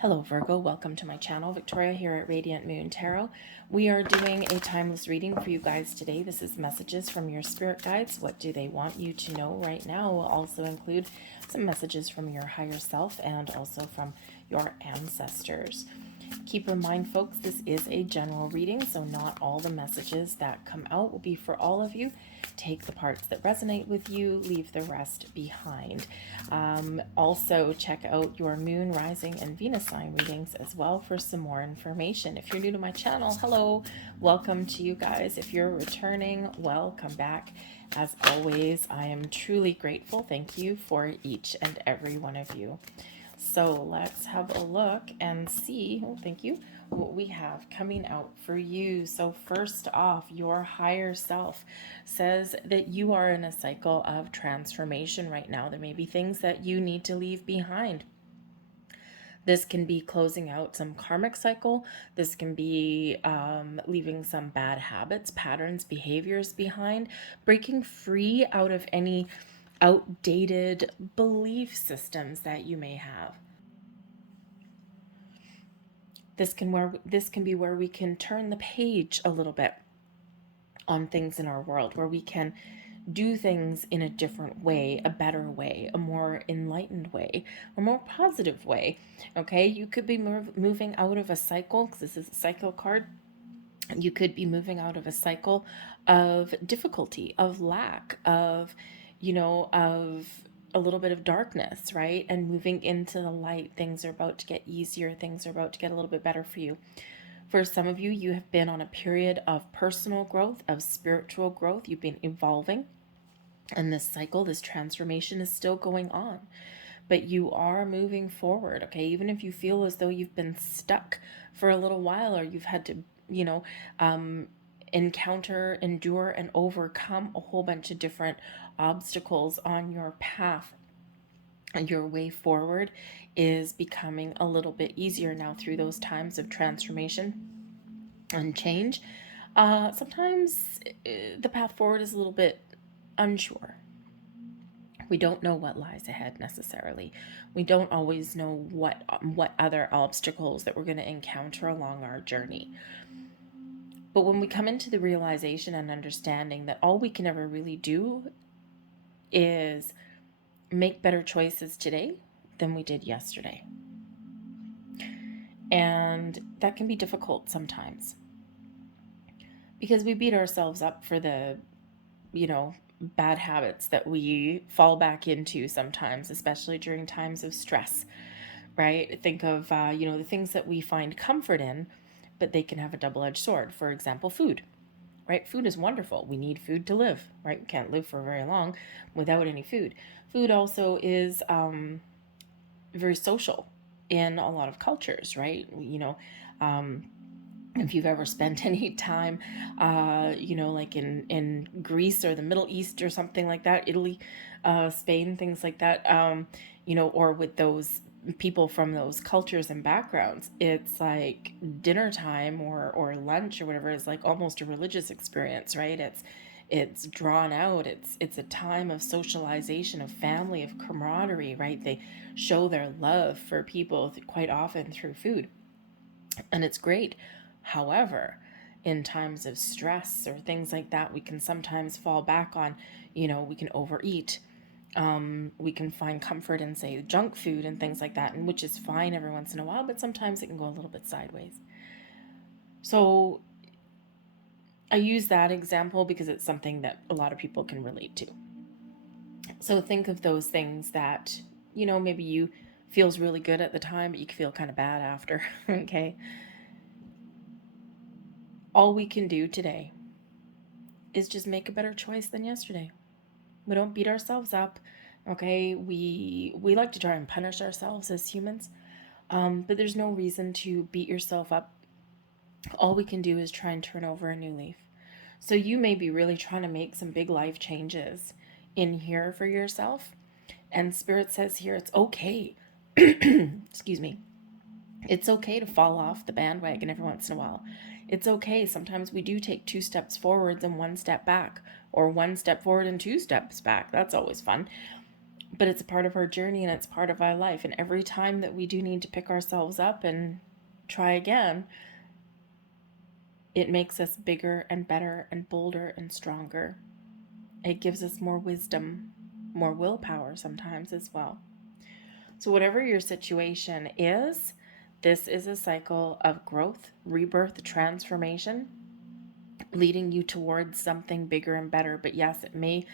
Hello Virgo, welcome to my channel. Victoria here at Radiant Moon Tarot. We are doing a timeless reading for you guys today. This is messages from your spirit guides. What do they want you to know right now? Will also include some messages from your higher self and also from your ancestors. Keep in mind, folks, this is a general reading, so not all the messages that come out will be for all of you. Take the parts that resonate with you, leave the rest behind. Also, check out your moon, rising, and Venus sign readings as well for some more information. If you're new to my channel, hello, welcome to you guys. If you're returning, welcome back. As always, I am truly grateful. Thank you for each and every one of you. So let's have a look and see, thank you, what we have coming out for you. So first off, your higher self says that you are in a cycle of transformation right now. There may be things that you need to leave behind. This can be closing out some karmic cycle. This can be leaving some bad habits, patterns, behaviors behind, breaking free out of any outdated belief systems that you may have. This can be where we can turn the page a little bit on things in our world, where we can do things in a different way, a better way, a more enlightened way, a more positive way. Okay, you could be moving out of a cycle, because this is a cycle card. You could be moving out of a cycle of difficulty, of lack, of, of a little bit of darkness, right? And moving into the light. Things are about to get easier. Things are about to get a little bit better for you. For some of you, you have been on a period of personal growth, of spiritual growth. You've been evolving. And this cycle, this transformation is still going on. But you are moving forward, okay? Even if you feel as though you've been stuck for a little while, or you've had to, encounter, endure, and overcome a whole bunch of different obstacles on your path, and your way forward is becoming a little bit easier now through those times of transformation and change. Sometimes the path forward is a little bit unsure. We don't know what lies ahead necessarily. We don't always know what other obstacles that we're going to encounter along our journey. But when we come into the realization and understanding that all we can ever really do is make better choices today than we did yesterday. And that can be difficult sometimes, because we beat ourselves up for the, bad habits that we fall back into sometimes, especially during times of stress, right? Think of, the things that we find comfort in, but they can have a double-edged sword. For example, food, right? Food is wonderful. We need food to live, right? We can't live for very long without any food. Food also is very social in a lot of cultures, right? If you've ever spent any time, like in Greece or the Middle East or something like that, Italy, Spain, things like that, or with those people from those cultures and backgrounds, it's like dinner time or lunch or whatever is like almost a religious experience, right? It's drawn out. It's a time of socialization, of family, of camaraderie, right? They show their love for people quite often through food, and it's great. However, in times of stress or things like that, we can sometimes fall back on, we can overeat. We can find comfort in, say, junk food and things like that, and which is fine every once in a while, but sometimes it can go a little bit sideways. So I use that example because it's something that a lot of people can relate to. So think of those things that, maybe you feels really good at the time, but you feel kind of bad after, okay? All we can do today is just make a better choice than yesterday. We don't beat ourselves up, okay? We like to try and punish ourselves as humans, but there's no reason to beat yourself up. All we can do is try and turn over a new leaf. So you may be really trying to make some big life changes in here for yourself, and Spirit says here it's okay. Excuse me. It's okay to fall off the bandwagon every once in a while. It's okay. Sometimes we do take 2 steps forwards and 1 step back, or 1 step forward and 2 steps back. That's always fun. But it's a part of our journey and it's part of our life. And every time that we do need to pick ourselves up and try again, it makes us bigger and better and bolder and stronger. It gives us more wisdom, more willpower sometimes as well. So whatever your situation is, this is a cycle of growth, rebirth, transformation, leading you towards something bigger and better. But yes, it may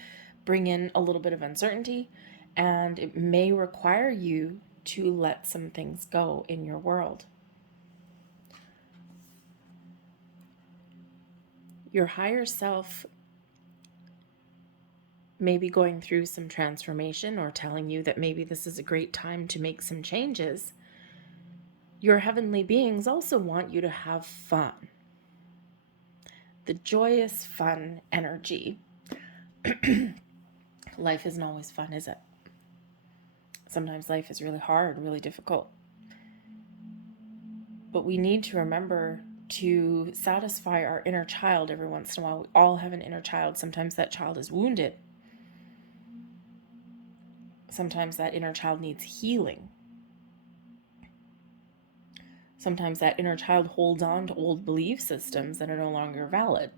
bring in a little bit of uncertainty, and it may require you to let some things go in your world. Your higher self may be going through some transformation or telling you that maybe this is a great time to make some changes. Your heavenly beings also want you to have fun. The joyous, fun energy. Life isn't always fun, is it? Sometimes life is really hard, really difficult. But we need to remember to satisfy our inner child every once in a while. We all have an inner child. Sometimes that child is wounded. Sometimes that inner child needs healing. Sometimes that inner child holds on to old belief systems that are no longer valid.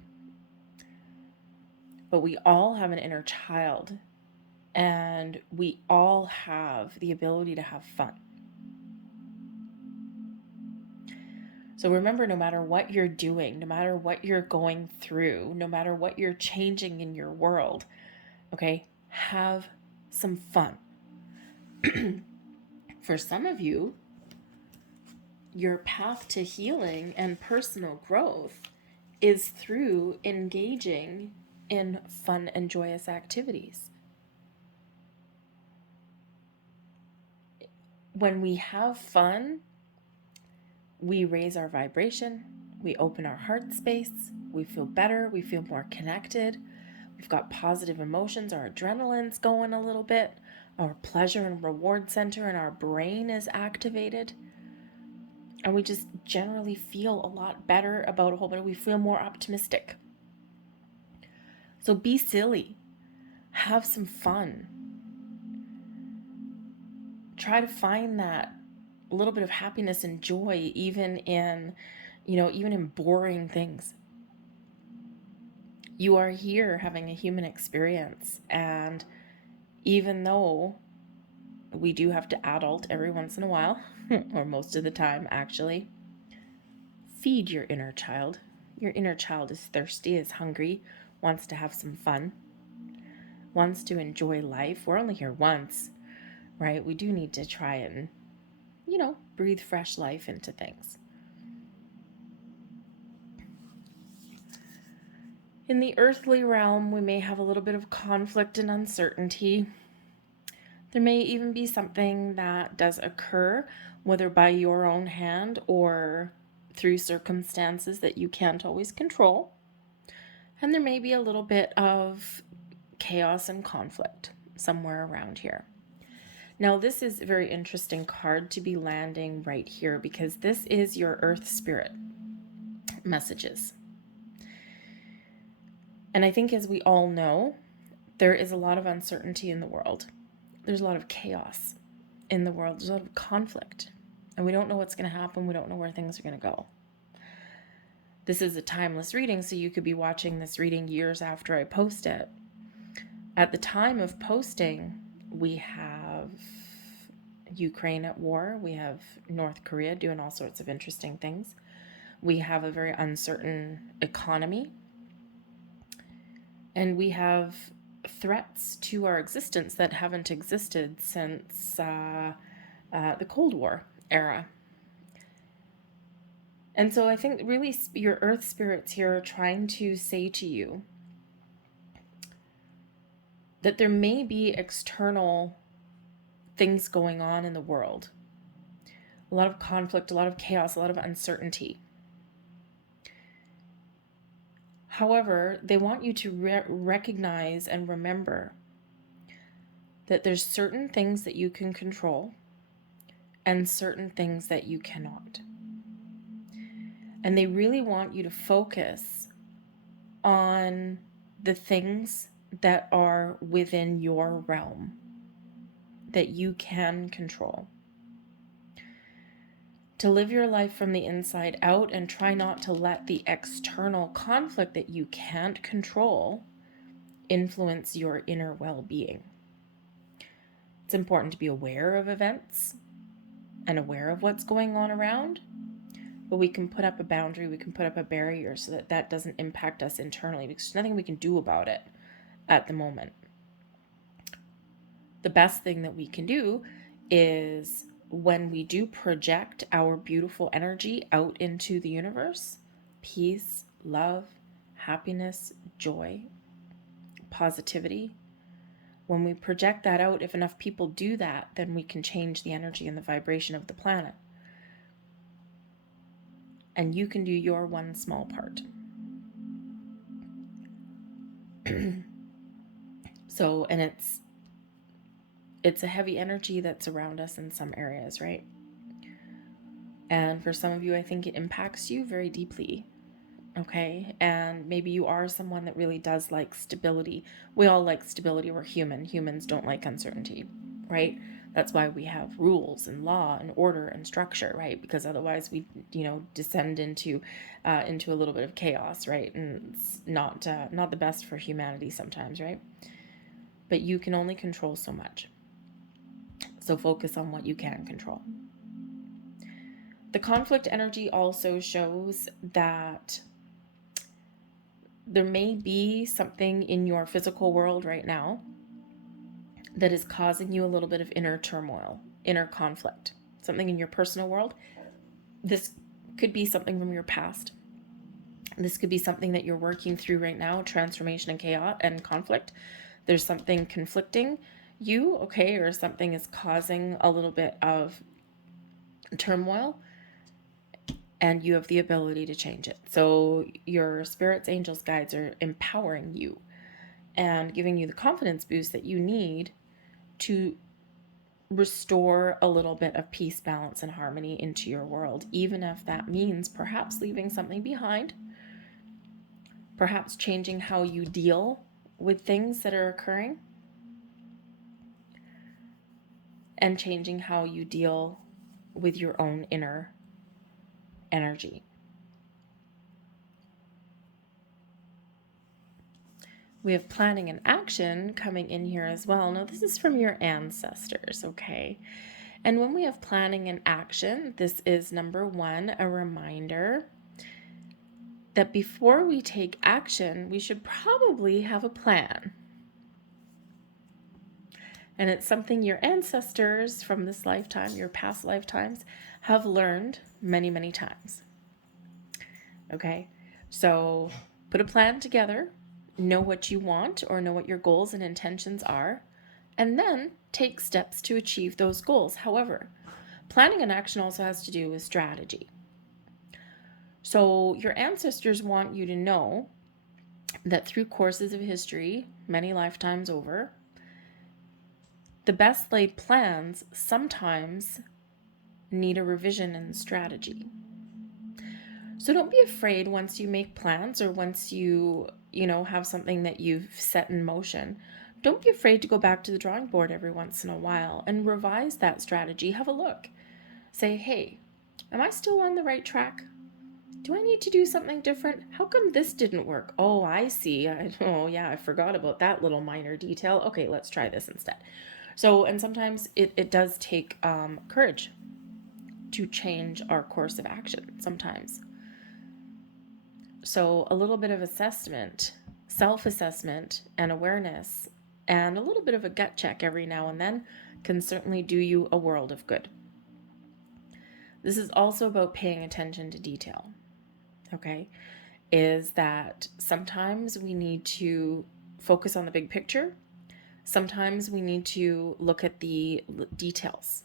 But we all have an inner child, and we all have the ability to have fun. So remember, no matter what you're doing, no matter what you're going through, no matter what you're changing in your world, okay, have some fun. For some of you, your path to healing and personal growth is through engaging in fun and joyous activities. When we have fun, we raise our vibration, we open our heart space, we feel better, we feel more connected, we've got positive emotions, our adrenaline's going a little bit, our pleasure and reward center in our brain is activated, and we just generally feel a lot better about a whole bunch. We feel more optimistic. So be silly, have some fun. Try to find that little bit of happiness and joy even in boring things. You are here having a human experience, and even though we do have to adult every once in a while, or most of the time actually, feed your inner child. Your inner child is thirsty, is hungry, wants to have some fun, wants to enjoy life. We're only here once, right? We do need to try and breathe fresh life into things. In the earthly realm, we may have a little bit of conflict and uncertainty. There may even be something that does occur, whether by your own hand or through circumstances that you can't always control. And there may be a little bit of chaos and conflict somewhere around here. Now, this is a very interesting card to be landing right here, because this is your Earth Spirit messages. And I think, as we all know, there is a lot of uncertainty in the world. There's a lot of chaos in the world. There's a lot of conflict. And we don't know what's going to happen. We don't know where things are going to go. This is a timeless reading, so you could be watching this reading years after I post it. At the time of posting, we have Ukraine at war. We have North Korea doing all sorts of interesting things. We have a very uncertain economy. And we have threats to our existence that haven't existed since the Cold War era. And so I think really your Earth spirits here are trying to say to you that there may be external things going on in the world. A lot of conflict, a lot of chaos, a lot of uncertainty. However, they want you to recognize and remember that there's certain things that you can control and certain things that you cannot. And they really want you to focus on the things that are within your realm. that you can control. To live your life from the inside out and try not to let the external conflict that you can't control influence your inner well-being. It's important to be aware of events and aware of what's going on around, but we can put up a boundary, we can put up a barrier so that that doesn't impact us internally, because there's nothing we can do about it at the moment. The best thing that we can do is when we do project our beautiful energy out into the universe, peace, love, happiness, joy, positivity, when we project that out, if enough people do that, then we can change the energy and the vibration of the planet. And you can do your one small part. So, and it's a heavy energy that's around us in some areas, right? And for some of you, I think it impacts you very deeply. Okay. And maybe you are someone that really does like stability. We all like stability. We're human. Humans don't like uncertainty, right? That's why we have rules and law and order and structure, right? Because otherwise we, descend into a little bit of chaos, right? And it's not the best for humanity sometimes, right? But you can only control so much. So focus on what you can control. The conflict energy also shows that there may be something in your physical world right now that is causing you a little bit of inner turmoil, inner conflict, something in your personal world. This could be something from your past. This could be something that you're working through right now, transformation and chaos and conflict. There's something conflicting you, okay, or something is causing a little bit of turmoil, and you have the ability to change it. So your spirits, angels, guides are empowering you and giving you the confidence boost that you need to restore a little bit of peace, balance, and harmony into your world, even if that means perhaps leaving something behind, perhaps changing how you deal with things that are occurring, and changing how you deal with your own inner energy. We have planning and action coming in here as well. Now, this is from your ancestors, okay? And when we have planning and action, this is number one, a reminder that before we take action, we should probably have a plan. And it's something your ancestors from this lifetime, your past lifetimes, have learned many, many times. Okay, so put a plan together, know what you want or know what your goals and intentions are, and then take steps to achieve those goals. However, planning and action also has to do with strategy. So your ancestors want you to know that through courses of history, many lifetimes over, the best laid plans sometimes need a revision in strategy. So don't be afraid once you make plans or once you have something that you've set in motion. Don't be afraid to go back to the drawing board every once in a while and revise that strategy. Have a look. Say, hey, am I still on the right track? Do I need to do something different? How come this didn't work? Oh, I see. I forgot about that little minor detail. Okay, let's try this instead. So, and sometimes it does take courage to change our course of action sometimes. So a little bit of assessment, self-assessment and awareness, and a little bit of a gut check every now and then can certainly do you a world of good. This is also about paying attention to detail, okay? Is that sometimes we need to focus on the big picture. Sometimes we need to look at the details,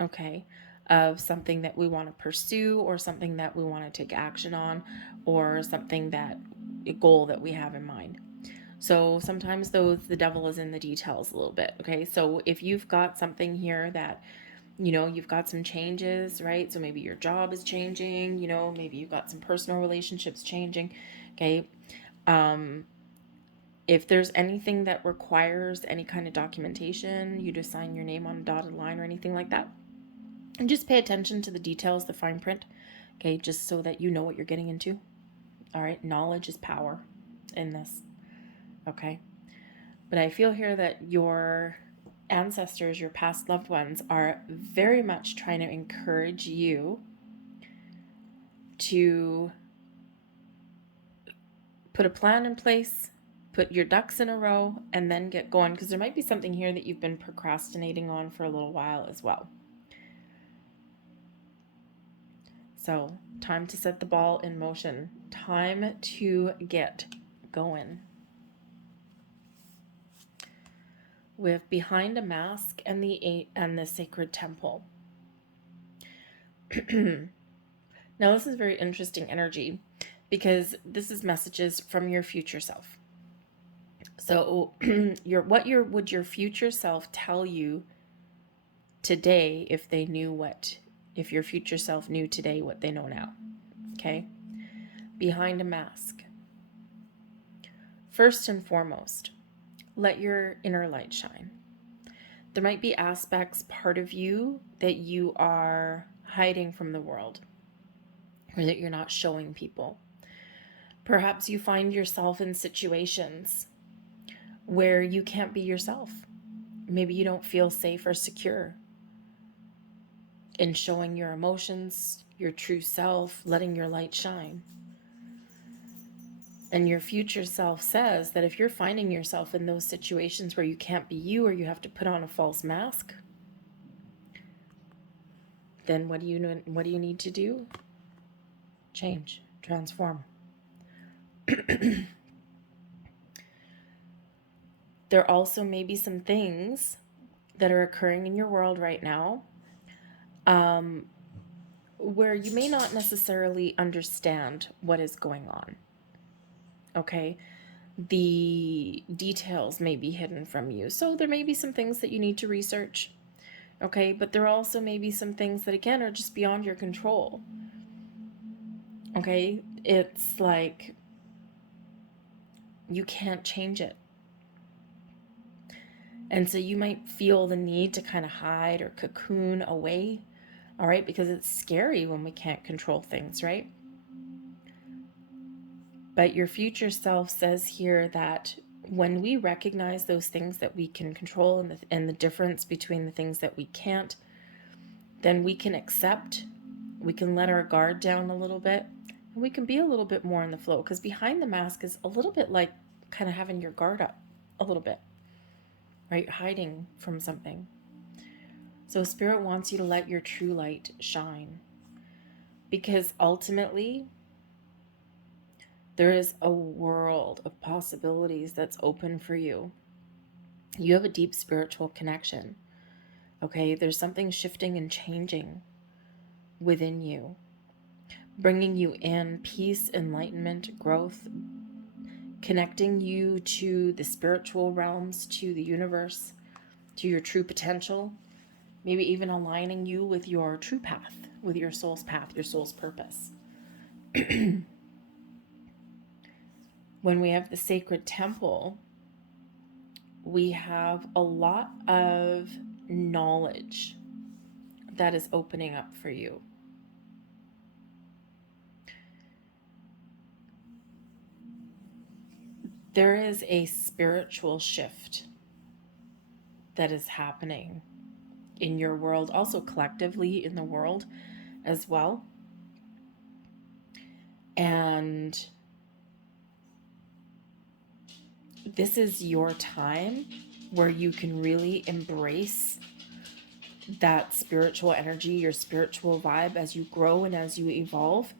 okay, of something that we want to pursue or something that we want to take action on or something that a goal that we have in mind. So sometimes the devil is in the details a little bit, okay? So if you've got something here that, you've got some changes, right? So maybe your job is changing, maybe you've got some personal relationships changing, okay? If there's anything that requires any kind of documentation, you just sign your name on a dotted line or anything like that. And just pay attention to the details, the fine print, okay, just so that you know what you're getting into. All right, knowledge is power in this, okay? But I feel here that your ancestors, your past loved ones, are very much trying to encourage you to put a plan in place, put your ducks in a row, and then get going, because there might be something here that you've been procrastinating on for a little while as well. So, time to set the ball in motion. Time to get going. With behind a mask and the sacred temple. Now, this is very interesting energy because this is messages from your future self. So, would your future self tell you today if your future self knew today what they know now? Okay? Behind a mask. First and foremost, let your inner light shine. There might be aspects, part of you, that you are hiding from the world, or that you're not showing people. Perhaps you find yourself in situations where you can't be yourself. Maybe you don't feel safe or secure in showing your emotions, your true self, letting your light shine. And your future self says that if you're finding yourself in those situations where you can't be you, or you have to put on a false mask, then what do you need to do? Change, transform. There also may be some things that are occurring in your world right now where you may not necessarily understand what is going on. Okay? The details may be hidden from you. So there may be some things that you need to research. Okay? But there also may be some things that, again, are just beyond your control. Okay? It's like you can't change it. And so you might feel the need to kind of hide or cocoon away, all right? Because it's scary when we can't control things, right? But your future self says here that when we recognize those things that we can control and the difference between the things that we can't, then we can accept, we can let our guard down a little bit, and we can be a little bit more in the flow. Because behind the mask is a little bit like kind of having your guard up a little bit. Right? Hiding from something. So Spirit wants you to let your true light shine. Because ultimately, there is a world of possibilities that's open for you. You have a deep spiritual connection. Okay? There's something shifting and changing within you. Bringing you in peace, enlightenment, growth, connecting you to the spiritual realms, to the universe, to your true potential, maybe even aligning you with your true path, with your soul's path, your soul's purpose. When we have the sacred temple, we have a lot of knowledge that is opening up for you. There is a spiritual shift that is happening in your world, also collectively in the world as well. And this is your time where you can really embrace that spiritual energy, your spiritual vibe as you grow and as you evolve.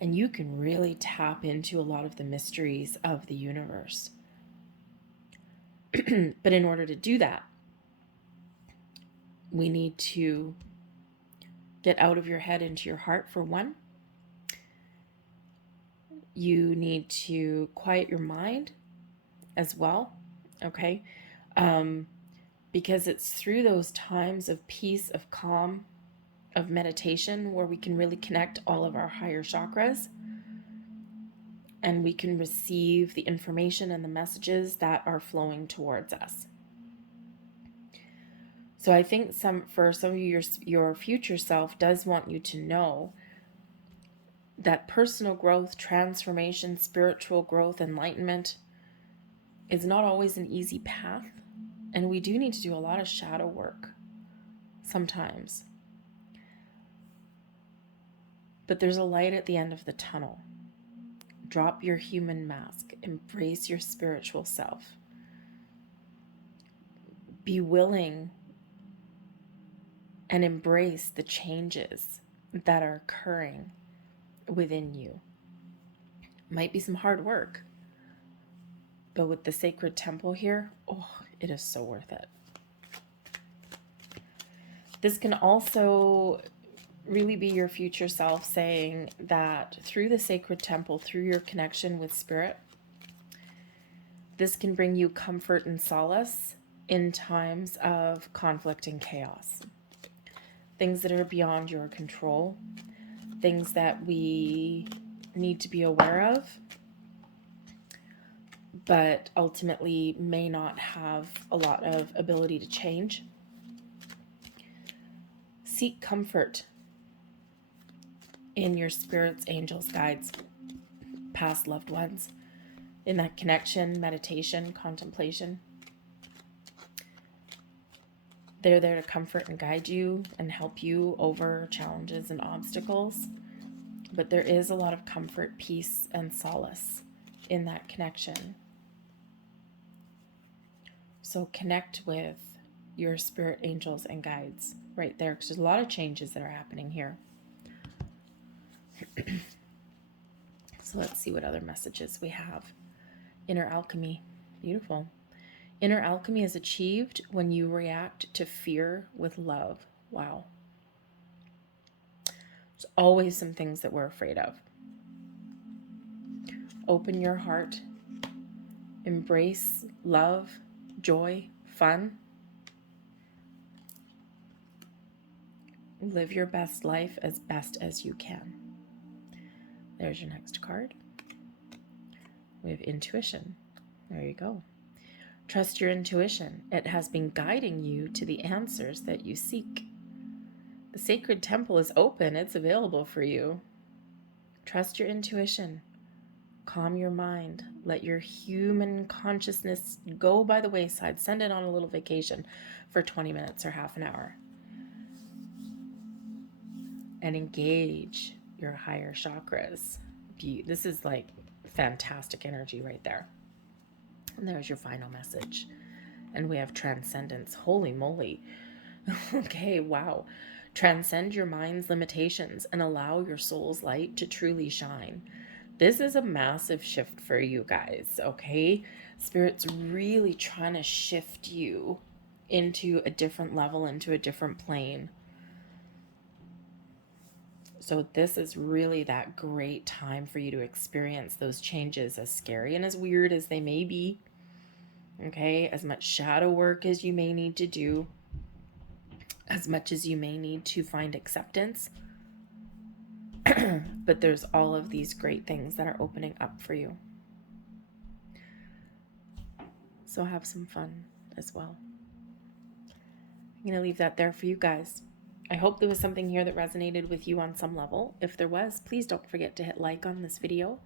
And you can really tap into a lot of the mysteries of the universe. But in order to do that, we need to get out of your head into your heart, for one. You need to quiet your mind as well, okay? Because it's through those times of peace, of calm, of meditation, where we can really connect all of our higher chakras, and we can receive the information and the messages that are flowing towards us. So I think for some of your future self does want you to know that personal growth, transformation, spiritual growth, enlightenment is not always an easy path. And we do need to do a lot of shadow work sometimes. But there's a light at the end of the tunnel. Drop your human mask. Embrace your spiritual self. Be willing and embrace the changes that are occurring within you. Might be some hard work, but with the sacred temple here, oh, it is so worth it. This can also really be your future self saying that through the sacred temple, through your connection with spirit, this can bring you comfort and solace in times of conflict and chaos. Things that are beyond your control, things that we need to be aware of, but ultimately may not have a lot of ability to change. Seek comfort in your spirits, angels, guides, past loved ones, in that connection, meditation, contemplation. They're there to comfort and guide you and help you over challenges and obstacles. But there is a lot of comfort, peace, and solace in that connection. So connect with your spirit, angels, and guides right there, because there's a lot of changes that are happening here. So let's see what other messages we have. Inner alchemy. Beautiful. Inner alchemy is achieved when you react to fear with love. Wow. There's always some things that we're afraid of. Open your heart. Embrace love, joy, fun. Live your best life as best as you can. There's your next card. We have intuition. There you go. Trust your intuition. It has been guiding you to the answers that you seek. The sacred temple is open. It's available for you. Trust your intuition. Calm your mind. Let your human consciousness go by the wayside. Send it on a little vacation for 20 minutes or half an hour. And engage your higher chakras. This is like fantastic energy right there. And there's your final message. And we have transcendence. Holy moly. Okay, wow. Transcend your mind's limitations and allow your soul's light to truly shine. This is a massive shift for you guys, okay? Spirit's really trying to shift you into a different level, into a different plane. So this is really that great time for you to experience those changes, as scary and as weird as they may be. Okay, as much shadow work as you may need to do, as much as you may need to find acceptance. But there's all of these great things that are opening up for you. So have some fun as well. I'm going to leave that there for you guys. I hope there was something here that resonated with you on some level. If there was, please don't forget to hit like on this video.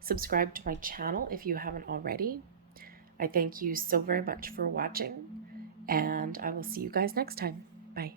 Subscribe to my channel if you haven't already. I thank you so very much for watching, and I will see you guys next time. Bye.